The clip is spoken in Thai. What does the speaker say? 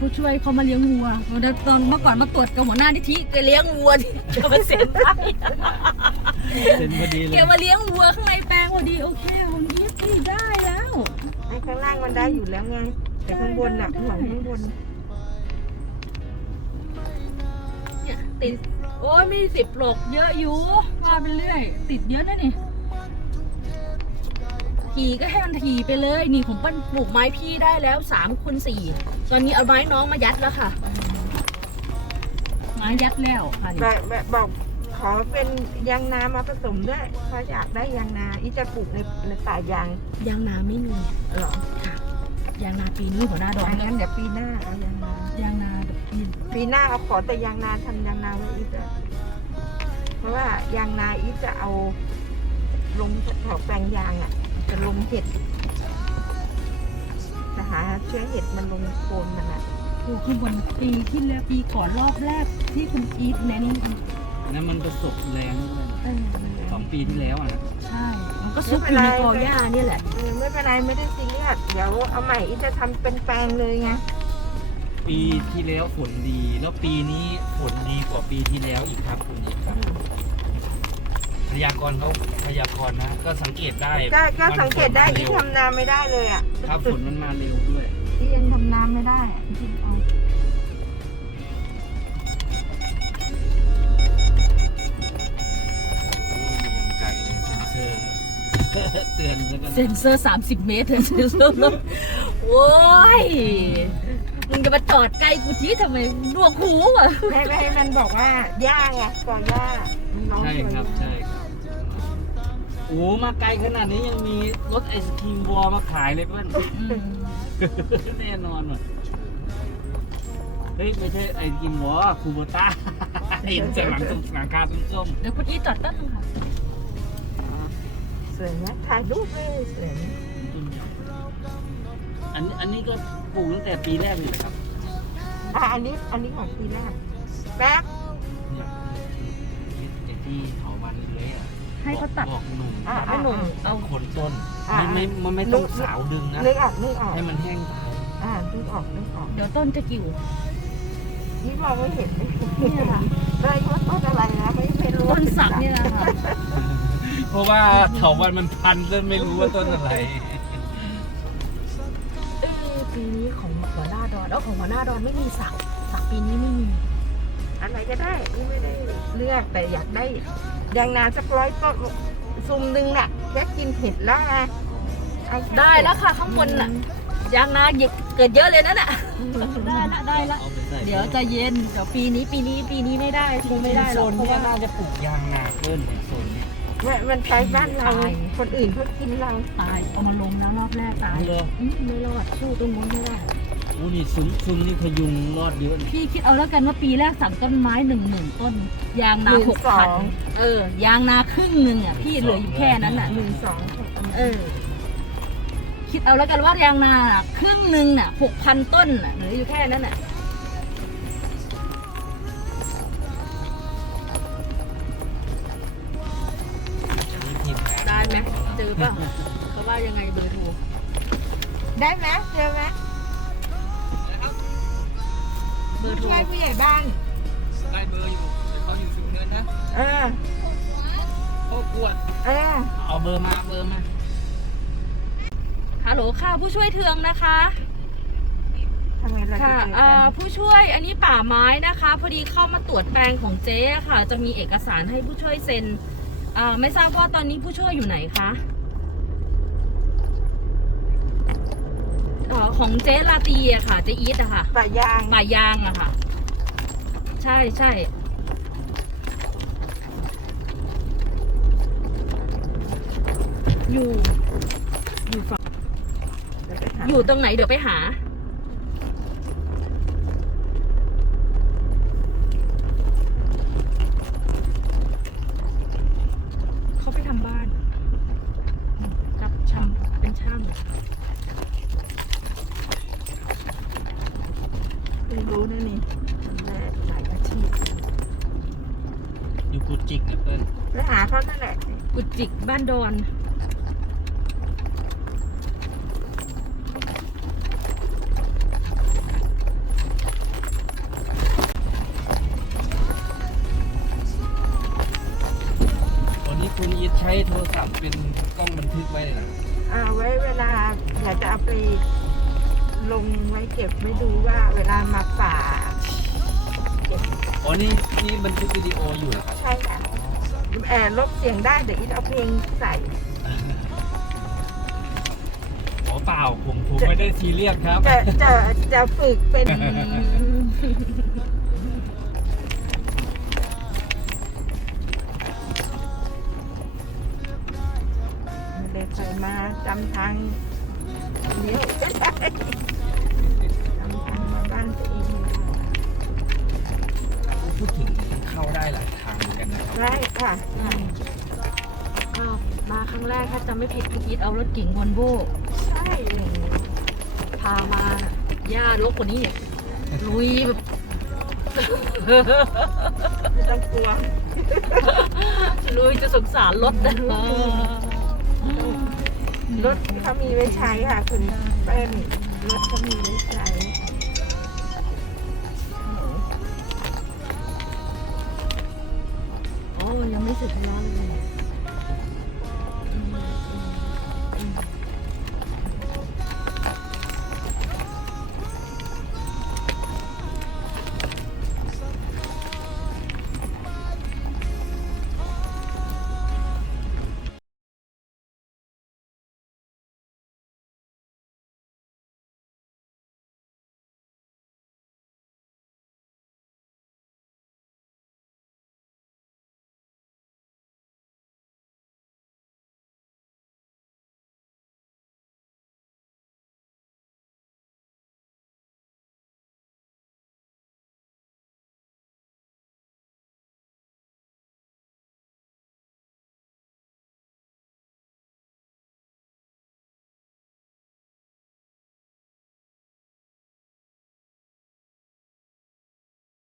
ผู้ช่วยเขามาเลี้ยงวัวตอนเมื่อก่อนมาตรวจกับหัวหน้านิธิแกเลี้ยงวัวที่แกมาเซ็นได้เซ็นพอดีเลแกยมาเลี้ยงวัวข้างในแปลงพอดีโอเคผมยี่สิได้แล้วไอ้ข้างล่างมันได้อยู่แล้วไง แต่ข้างบนน่ะห่วงข้างบน เนี่ยติดโอ้ยไม่สิบหลกเยอะอยู่ว่าไปเรื่อย ติดเยอะนะนี่ ทีก็ให้มันทีไปเลย นี่ผมปั้นปลูกไม้พี่ได้แล้วสามคูณสี่ตอนนี้เอาไม้น้องมายัดแล้วค่ะ ไม้ยัดแล้วค่ะนี่แบบแบบบอกขอเป็นยางนามาผสมด้วยเพราะอยากได้ยางนาอีจะปลูกในในป่ายางยางนาไม่มีเหรอค่ะยางนาปีนี้หัวหน้าดอนอันนั้นเดี๋ยวปีหน้าเอายางนายางนาแบบปีปีหน้าเอาขอแต่ยางนาทำยางนาไว้อีกอะเพราะว่ายางนาอีจะเอาลงแถวแปลงยางอะจะ ลงเห็ดจะหาเชื้อเห็ดมันลงโคนมันอะปลูกขึ้นบนปีที่แล้วปีก่อนรอบแรกที่คุณอีทเน้นนั่นมันประสบแรงด้วยเออสองปีที่แล้วอะนะใช่ มันก็ซุกอยู่ในกอหญ้าเนี่ยแหละ เออไม่เป็นไรไม่ได้ซีเรียสเดี๋ยวเอาใหม่อีจะทำเป็นแปลงเลยไงปีที่แล้วฝนดี แล้วปีนี้ฝนดีกว่าปีที่แล้วอีกครับคุณอีกครับ พยากรณ์เขาพยากรณ์นะ ก็สังเกตได้ก็ก็มันสังเกตได้ฝนอีมาร็วทำนาไม่ได้เลยอะครับฝนมันมาเร็วด้วยอียังทำนาไม่ได้อะจริงๆเอายังไกลเลยเซ็นเซอร์เตือนแล้วกันเซนเซอร์ 30 เมตรเซนเซอร์โอ้ยมึงจะมาจอดไกลกูทีทำไมลวกหูอะให้ให้มันบอกว่าหญ้าไงก่อหญ้ามันร้องใช่เพลงครับใช่ครับ โอ้มาไกลขนาดนี้ยังมีรถไอศครีมวอลมาขายเลยเพื่อนแน่นอนว่ะเฮ้ยไม่ใช่ไอกิมวอคูโบต้าเห็นจากหลังตรงหลังคาส้มเดี๋ยวคุณอีทจอดตั้งค่ะสวยนะถ่ายรูปเลยสวยนะๆต้นใหญ่อันอันนี้ก็ปลูกตั้งแต่ปีแรกเลยเหรอครับอะอันนี้อันนี้ของปีแรกแป๊บเนี่ยไอ้ที่เขาวันเลื้อยอะ ให้เขาตัด บอกหนุ่มอะให้หนุ่มเอาขนต้นอะไม่ไม่มันไม่ต้องสาวดึงนะนึกออกนึกออกให้มันแห้งตายอ่านึกออกนึกออกเดี๋ยวต้นจะกิ่วนี่มองไม่เห็นเลยเนี่ยค่ะได้ว่าต้นอะไรนะไม่ไม่รู้ต้นสักเนี่ยแหละค่ะเพราะว่าเถาวันมันพันจนไม่รู้ว่าต้นอะไร เออปีนี้ของหัวหน้าดอนแล้วของหัวหน้าดอนไม่มีสักสักปีนี้ไม่มี อะไรก็ได้นี่ไม่ได้เลือกแต่อยากได้ ยางนาสักร้อยต้นซุมหนึ่งน่ะแค่กินเผ็ดแล้วไงเอาค่ได้แล้วค่ะข้างบนน่ะยางนาหยิกเกิดเยอะเลยนั่นน่ะได้ละได้ละเอาไปใส่เดี๋ยวใจะเย็นเดี๋ยวปีนี้ปีนี้ปีนี้ไม่ได้คงไม่ได้หโซรอกนเพราะเนี้ยว่าน่าจะปลูกยางนาเกินเนี่ยโซนเนี้ยมันมันใช้บ้านเราตายคนอื่นเขากินเราตายเอามาลงแล้วรอบแรกตายเหรออืมไม่รอดสู้ตรงนู้นไม่ได้โอ้นี่ซุ้มซุ้มนี่พยุงรอดเยอะนี่พี่คิดเอาแล้วกันว่าปีแรกสั่งต้นไม้หนึ่งหมื่นต้น ยางนาหนึ่งหกสอพันง เออ ยางนาครึ่งหนึ่งอะพี่เหลืออยู่แค่นั้นอะ หนึ่งสองเออ คิดเอาแล้วกันว่ายางนาน่ะครึ่งหนึ่งน่ะหกพันต้นน่ะเหลืออยู่แค่นั้นน่ะนี่ทีมงานได้ไหมเจอป่ะเขาว่ายังไงเบอร์โทรได้ไหมเจอไหม เบอร์โทรช่วยผู้ใหญ่บ้าน ได้เบอร์อยู่แต่เขาอยู่สูงเนินนะเออโอ้กวดเออ เอาเบอร์มาเบอร์มาฮัลโหลค่ะผู้ช่วยเทืองนะคะ ทำไงเราจะค่ะเจอเอ่กัอนผู้ช่วยอันนี้ป่าไม้นะคะ พอดีเข้ามาตรวจแปลงของเจ๊ค่ะ จะมีเอกสารให้ผู้ช่วยเซ็นอ่าไม่ทราบว่าตอนนี้ผู้ช่วยอยู่ไหนคะ เอ่อของเจ๊ลาตีอะค่ะ เจ๊อีทอะค่ะป่ายางป่ายางอะค่ะ ใช่ใช่อยู่อยู่ฝั่งเดี๋ยวไปหาอยู่ตรงไหนเดี๋ยวไปหาุจิกนะเพื่อนไปหาเขานั่นแหละกุจิกบ้านดอนวันนี้คุณอีทใช้โทรศัพท์เป็นกล้องบันทึกไว้เลยนะอ่าไว้เวลาอยากจะเอาไปลงไว้เก็บไว้ดูว่าเวลามาป่า อ๋อ นี่ นี่บันทึกวิดีโออยู่เหรอครับ ใช่ค่ะแอบลบเสียงได้เดี๋ยวอีทเอาเพลงใส่ อ๋อเปล่า ผม ผมไม่ได้ซีเรียสครับ จะจะจะฝึกเป็นไม่ได้เคยมาจำทาง ครับได้ค่ะใช่ก็มาครั้งแรกถ้าจำไม่ผิดพี่อีทเอารถเก๋งวอลโบใช่เลยพามาย่ารถคนนี้เนี่ยลุยแบบไม่ต้องกลัวลุยจะสงสารรถนะรถเขามีไว้ใช้ค่ะ คุณเปิ้ลรถเขามีไว้ใช้ Yeah.